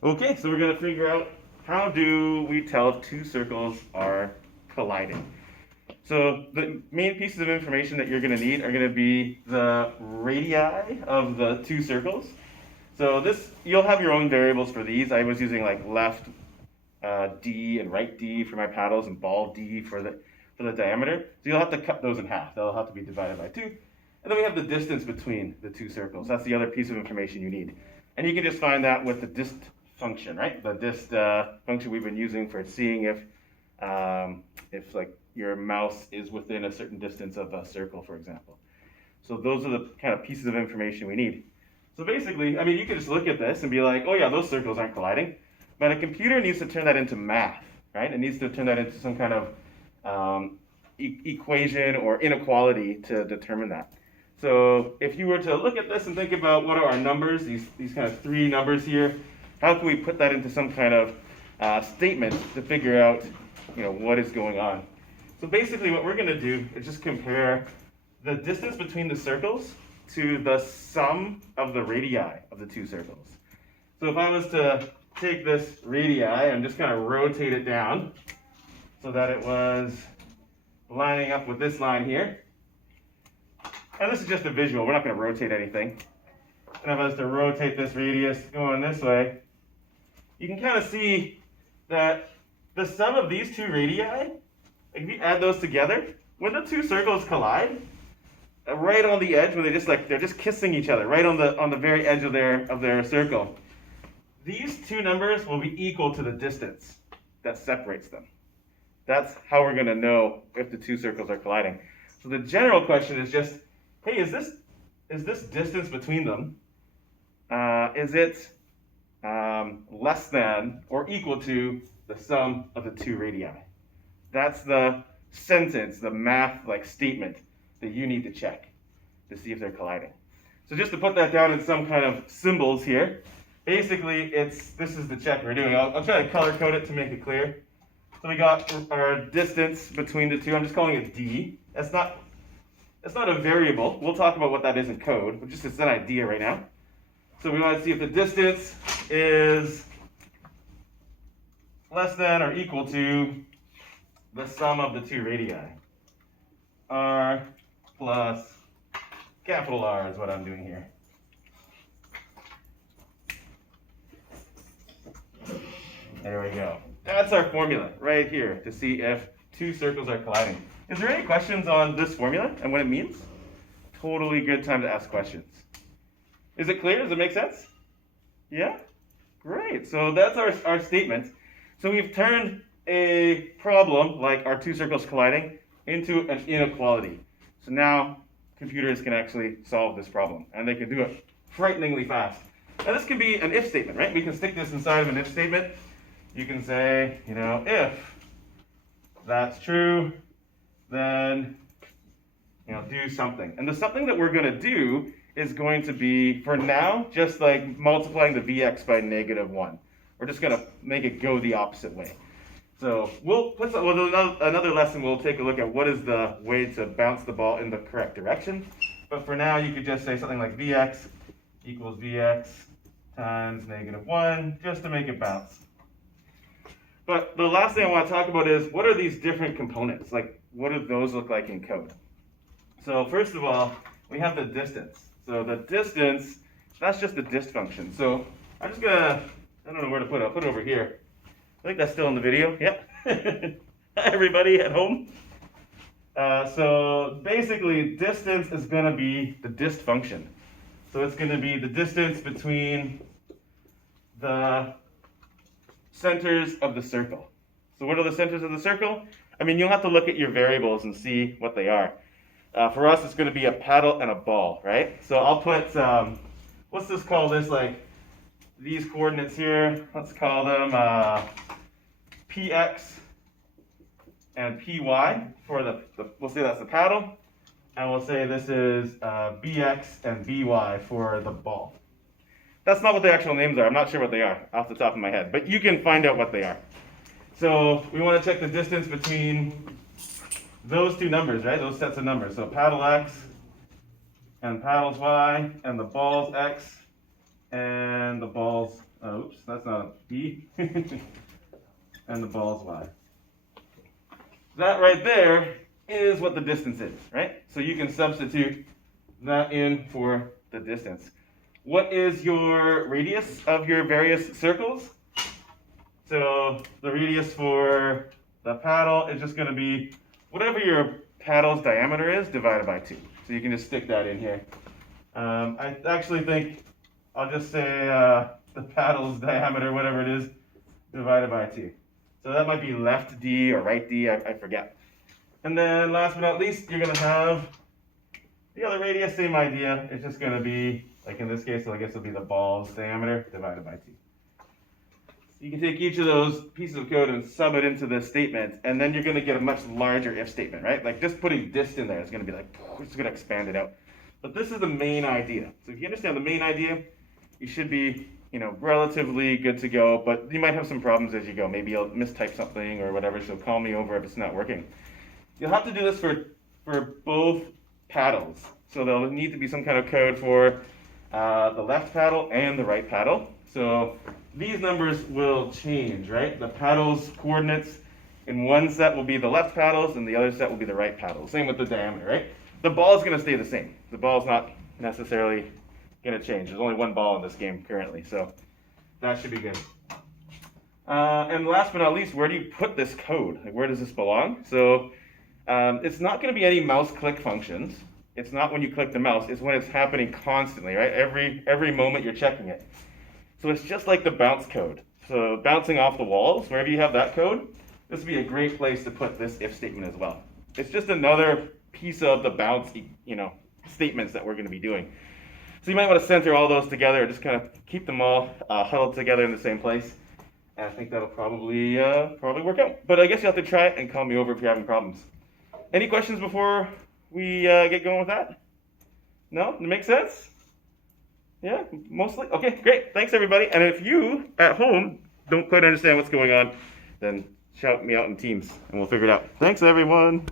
Okay, so we're going to figure out how do we tell if two circles are colliding. So the main pieces of information that you're going to need are going to be the radii of the two circles. So this, you'll have your own variables for these. I was using like left D and right D for my paddles and ball D for the diameter. So you'll have to cut those in half. They'll have to be divided by 2. And then we have the distance between the two circles. That's the other piece of information you need. And you can just find that with the dist function, right? The dist function we've been using for seeing if like your mouse is within a certain distance of a circle, for example. So those are the kind of pieces of information we need. So basically, I mean, you can just look at this and be like, oh yeah, those circles aren't colliding. But a computer needs to turn that into math, right? It needs to turn that into some kind of equation or inequality to determine that. So if you were to look at this and think about what are our numbers, these kind of 3 numbers here, how can we put that into some kind of statement to figure out, what is going on? So basically what we're going to do is just compare the distance between the circles to the sum of the radii of the two circles. So if I was to take this radii and just kind of rotate it down so that it was lining up with this line here. And this is just a visual, we're not going to rotate anything. And if I was to rotate this radius going this way, you can kind of see that the sum of these two radii, if you add those together, when the two circles collide, right on the edge, when they're just kissing each other, right on the very edge of their circle, these two numbers will be equal to the distance that separates them. That's how we're going to know if the two circles are colliding. So the general question is just, hey, is this distance between them, is it less than or equal to the sum of the two radii? That's the sentence, the math statement that you need to check to see if they're colliding. So just to put that down in some kind of symbols here, basically this is the check we're doing. I'll try to color code it to make it clear. So we got our distance between the two. I'm just calling it D. That's not a variable. We'll talk about what that is in code, but just it's an idea right now. So we want to see if the distance is less than or equal to the sum of the two radii. R plus capital R is what I'm doing here. There we go. That's our formula right here to see if two circles are colliding. Is there any questions on this formula and what it means? Totally good time to ask questions. Is it clear? Does it make sense? Yeah? Great. So that's our statement. So we've turned a problem, like our two circles colliding, into an inequality. So now computers can actually solve this problem, and they can do it frighteningly fast. Now this can be an if statement, right? We can stick this inside of an if statement. You can say, if that's true, then, do something. And the something that we're going to do is going to be, for now, just like multiplying the Vx by -1. We're just going to make it go the opposite way. So another lesson, we'll take a look at what is the way to bounce the ball in the correct direction. But for now, you could just say something like Vx equals Vx times -1, just to make it bounce. But the last thing I want to talk about is, what are these different components? Like, what do those look like in code? So first of all, we have the distance. So the distance, that's just the dist function. So I'm just gonna, I don't know where to put it. I'll put it over here. I think that's still in the video. Yep. Hi, everybody at home. So basically, distance is going to be the dist function. So it's going to be the distance between the centers of the circle. So what are the centers of the circle? I mean, you'll have to look at your variables and see what they are. For us, it's going to be a paddle and a ball, right? So I'll put, let's just call this these coordinates here. Let's call them px and py for we'll say that's the paddle, and we'll say this is bx and by for the ball. That's not what the actual names are. I'm not sure what they are off the top of my head, but you can find out what they are. So we want to check the distance between those two numbers, right? Those sets of numbers. So paddle x and paddles y and the balls x and the balls oops, that's not B. And the ball's Y. That right there is what the distance is, right? So you can substitute that in for the distance. What is your radius of your various circles? So the radius for the paddle is just going to be whatever your paddle's diameter is divided by 2. So you can just stick that in here. I actually think I'll just say the paddle's diameter, whatever it is, divided by 2. So that might be left D or right D, I forget. And then last but not least, you're going to have the other radius, same idea. It's just going to be, like in this case, so I guess it'll be the ball's diameter divided by 2. So you can take each of those pieces of code and sub it into this statement, and then you're going to get a much larger if statement, right? Like just putting dist in there is going to be like, it's going to expand it out. But this is the main idea. So if you understand the main idea, you should be, relatively good to go, but you might have some problems as you go. Maybe you'll mistype something or whatever, so call me over if it's not working. You'll have to do this for both paddles. So there'll need to be some kind of code for the left paddle and the right paddle. So these numbers will change, right? The paddle's coordinates in one set will be the left paddles and the other set will be the right paddles. Same with the diameter, right? The ball is going to stay the same. The ball's not necessarily going to change. There's only one ball in this game currently, so that should be good. And last but not least, where do you put this code? Like, where does this belong? So it's not going to be any mouse click functions. It's not when you click the mouse. It's when it's happening constantly, right? Every moment you're checking it. So it's just like the bounce code. So bouncing off the walls, wherever you have that code, this would be a great place to put this if statement as well. It's just another piece of the bounce, statements that we're going to be doing. So you might want to center all those together, or just kind of keep them all huddled together in the same place. And I think that'll probably work out. But I guess you have to try it and call me over if you're having problems. Any questions before we get going with that? No? It makes sense? Yeah, mostly? Okay, great. Thanks, everybody. And if you, at home, don't quite understand what's going on, then shout me out in Teams, and we'll figure it out. Thanks, everyone.